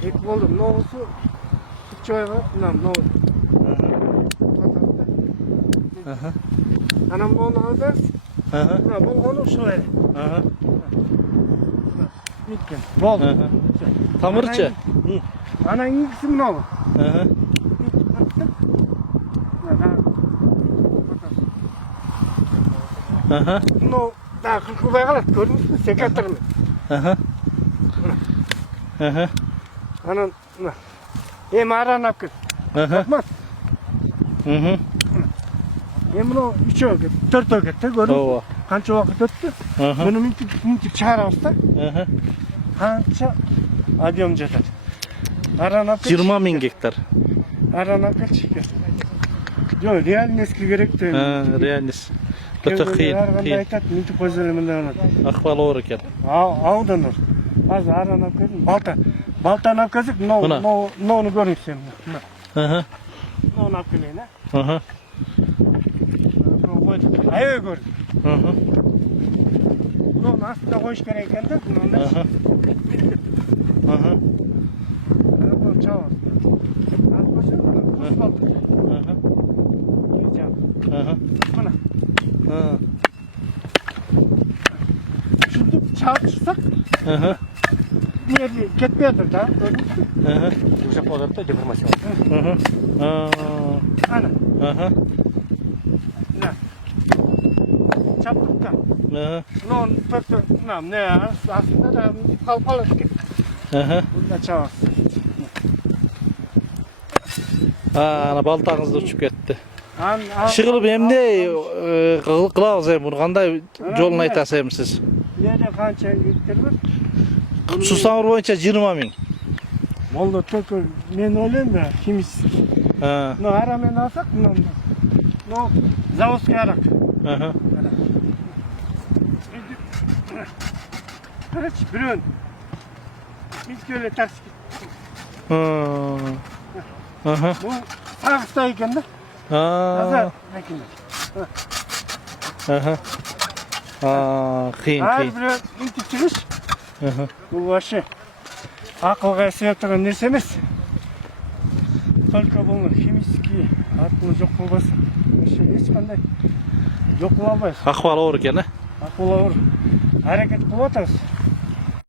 Екі болды. Мынауысы Сүтчебай бар. Мынау. Ана мынауны алды. Бұл ушыбай. Миткен. Болды. Тамырчы? Ана икisi мынау. Мынау да қырқылбай қалады, көрдіңіз бе? Секатормен. Анан мына. Араны алып кет. Рахмат. Мынау 3-өө кет, 4-өө кетті, көрдіңіз? Қанша уақыт өтті? Бұны минтіп шығарамыз да. Қанша объем жетеді. Араны алып кет. 20 000 гектар. Араны алып кетші. Жоқ, реальностьке керек те. Реальность. Өте қиын. Әрқандай айтады, минтіп қойзалымында болады. Ақпал ауыр екен. Аудан ор. Азыр араны алып кетіп, балтаны алып кетіп, мынауны көріңіз сен. Мынауны алып келейін, Айой көрдің. Мынауны астына қойыш керек екен де, мынауны. Мынау чауыз. Аз қойшы, қос балты. Мына. Шүндіп чауып шықсақ, нерді кетпей жатыр да, көрдіңіз бе? Уже қолдарды да, деформация болды. Ана. Чаптық та. Мынауын төрті, мына астында да қалып қалады екен. Бұнда чауыз. Ана балтаңызды ұшып кетті. Шығылып емде қылауыз бұны қандай жолын айтасыз сіз? Неде қанша гектар бар? Сусамыр бойынша 20 000. Болды, только мен ойлаймын да, химический. Мына арамен алсақ, мынау заводский арақ. Қарашы, біреуін. Мискөлі тарс кетті. Бұл сағыста екен да. Таза екен. Қиын. Біреу үйтіп шығыш. Бұл вообще ақылға сыйатырған нәрсе емес. Только бұл химический арқылы жоқ болбаса, ешқандай жоқ бола алмайсыз. Ақпал ауыр екен, Ақпал ауыр. Әрекет қылып отырсыз.